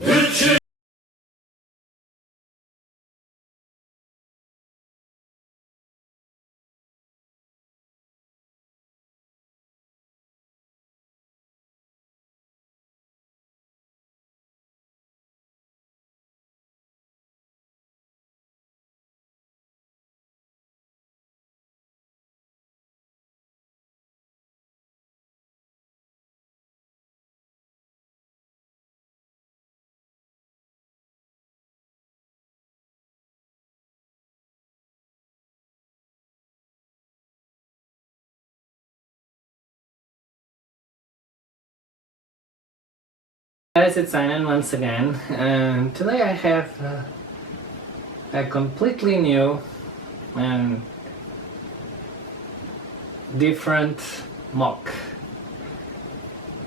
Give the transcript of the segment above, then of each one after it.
Uchuu! Guys, it's Eínon once again, and today I have a completely new and different mock.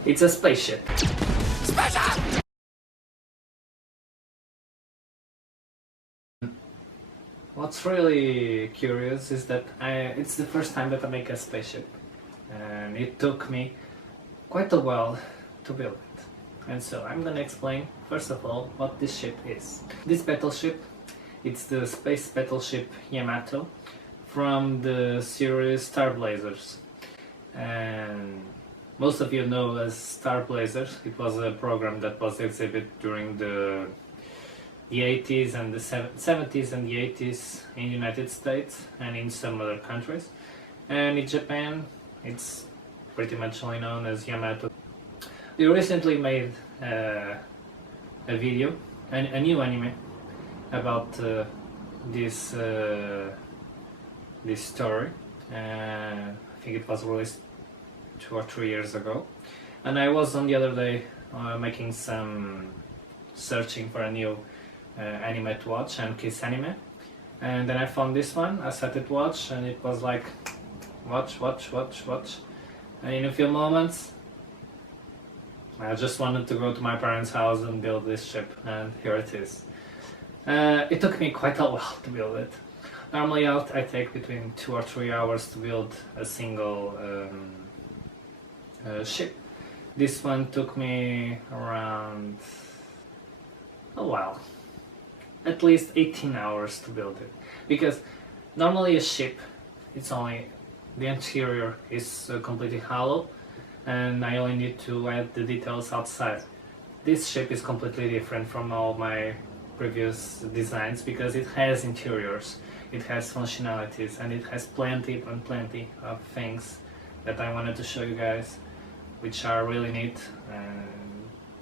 It's a spaceship. Spaceship! What's really curious is that it's the first time that I make a spaceship, and it took me quite a while to build it. And so I'm gonna explain first of all what this ship is. This battleship, it's the space battleship Yamato from the series Star Blazers. And most of you know as Star Blazers. It was a program that was exhibited during the 80s and the 70s and the 80s in the United States and in some other countries. And in Japan, it's pretty much only known as Yamato. They recently made a video, a new anime about this story. I think it was released 2 or 3 years ago, and I was on the other day making some searching for a new anime to watch and kiss anime, and then I found this one. I started to watch, and it was like watch, and in a few moments I just wanted to go to my parents' house and build this ship, and here it is. It took me quite a while to build it. Normally I take between 2 or 3 hours to build a single ship. This one took me around a while, at least 18 hours to build it. Because normally a ship, it's only the interior is completely hollow, and I only need to add the details outside. This ship is completely different from all my previous designs because it has interiors, it has functionalities, and it has plenty of things that I wanted to show you guys, which are really neat and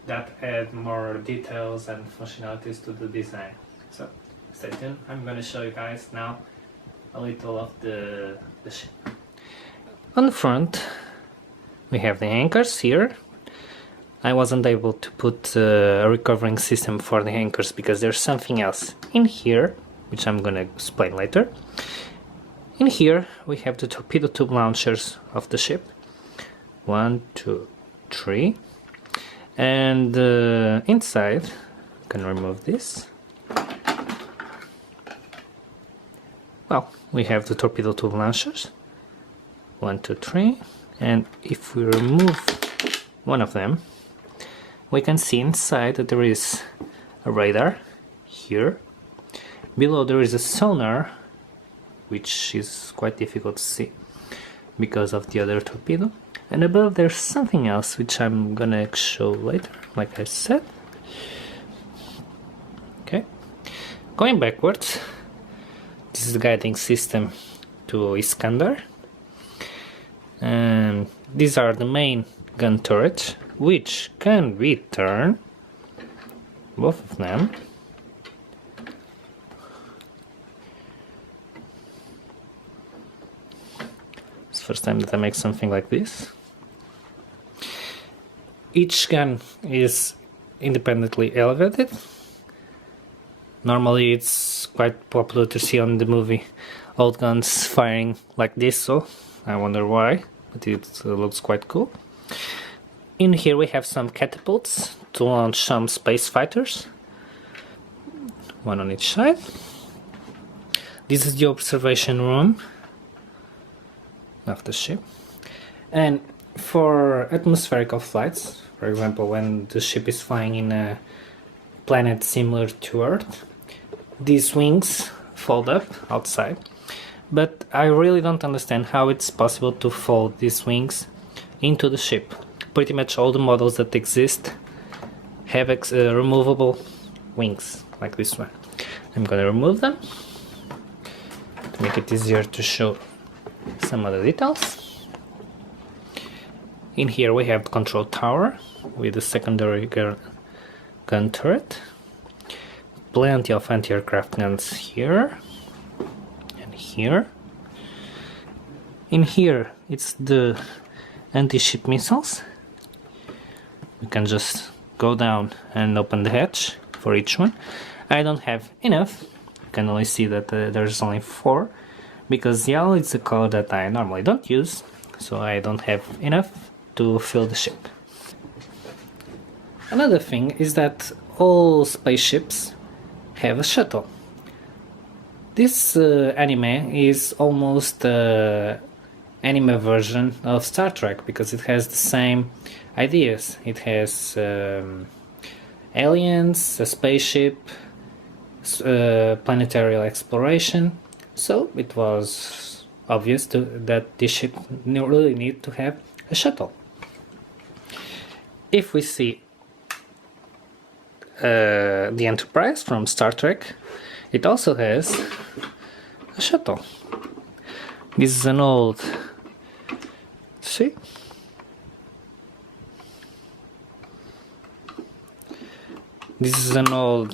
that add more details and functionalities to the design. So stay tuned, I'm going to show you guys now a little of the ship. On the front we have the anchors here. I wasn't able to put a recovering system for the anchors because there's something else in here, which I'm gonna explain later. In here we have the torpedo tube launchers of the ship. 1, 2, 3. And inside, I can remove this. Well, we have the torpedo tube launchers. 1, 2, 3. And if we remove one of them, we can see inside that there is a radar here. Below there is a sonar, which is quite difficult to see because of the other torpedo. And above there's something else which I'm gonna show later, like I said. Okay, going backwards, this is the guiding system to Iskander. And these are the main gun turrets, which can be turned, both of them. It's the first time that I make something like this. Each gun is independently elevated. Normally it's quite popular to see on the movie old guns firing like this, so I wonder why, but it looks quite cool. In here we have some catapults to launch some space fighters, one on each side. This is the observation room of the ship, and for atmospherical flights, for example when the ship is flying in a planet similar to Earth. These wings fold up outside, but I really don't understand how it's possible to fold these wings into the ship. Pretty much all the models that exist have removable wings like this one. I'm gonna remove them to make it easier to show some other details. In here we have the control tower with the secondary gun turret. Plenty of anti-aircraft guns here and here. In here it's the anti-ship missiles. We can just go down and open the hatch for each one. I don't have enough. You can only see that there's only 4 because yellow is the color that I normally don't use, so I don't have enough to fill the ship. Another thing is that all spaceships have a shuttle. This anime is almost the anime version of Star Trek because it has the same ideas. It has aliens, a spaceship, planetary exploration, so it was obvious that this ship really need to have a shuttle. If we see the Enterprise from Star Trek, it also has a shuttle. This is an old, see? This is an old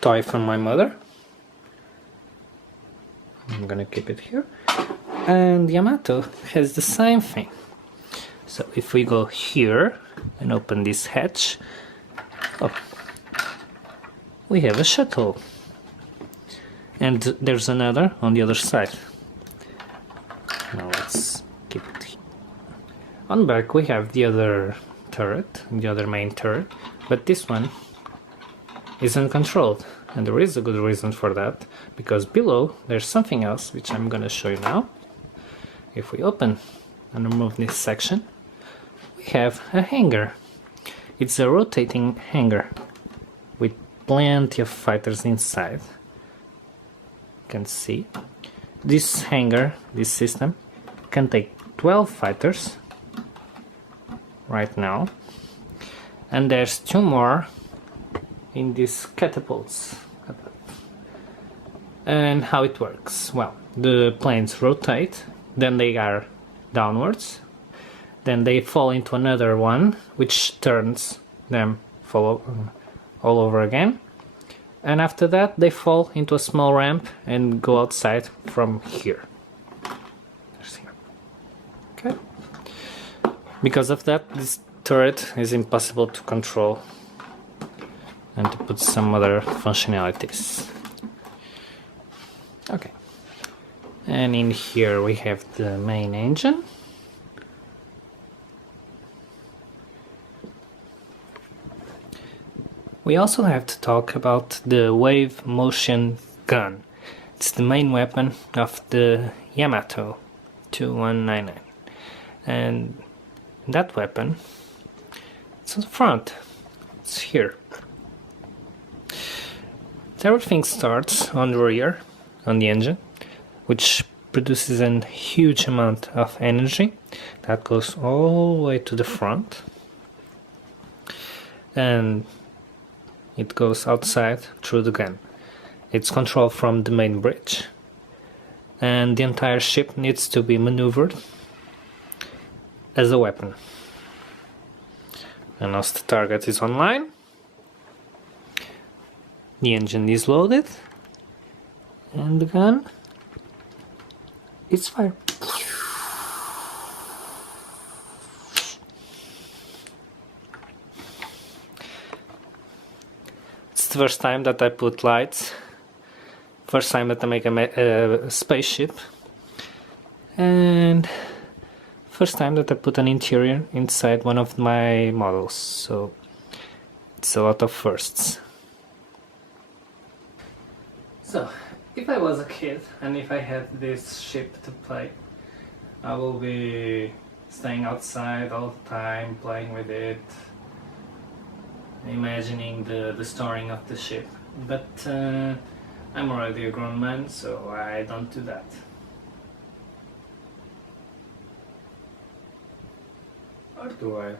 toy from my mother. I'm gonna keep it here. And Yamato has the same thing. So if we go here and open this hatch, oh, we have a shuttle. And there's another on the other side. Now let's keep it here. On back we have the other turret, the other main turret, but this one isn't controlled. And there is a good reason for that, because below there's something else which I'm gonna show you now. If we open and remove this section, we have a hangar. It's a rotating hangar with plenty of fighters inside. You can see this hangar, this system, can take 12 fighters right now, and there's 2 more in these catapults. And how it works? Well, the planes rotate, then they are downwards, then they fall into another one which turns them all over again, and after that they fall into a small ramp and go outside from here. Okay. Because of that, this turret is impossible to control and to put some other functionalities. Okay. And in here we have the main engine. We also have to talk about the wave motion gun. It's the main weapon of the Yamato 2199. And that weapon, it's on the front. It's here. Everything starts on the rear, on the engine, which produces a huge amount of energy that goes all the way to the front, and it goes outside through the gun. It's controlled from the main bridge, and the entire ship needs to be maneuvered as a weapon. And once the target is online, the engine is loaded and the gun is fired. It's the first time that I put lights, first time that I make a spaceship, and first time that I put an interior inside one of my models, so it's a lot of firsts. So, if I was a kid and if I had this ship to play, I will be staying outside all the time, playing with it, imagining the storing of the ship. But I'm already a grown man, so I don't do that. Or do I?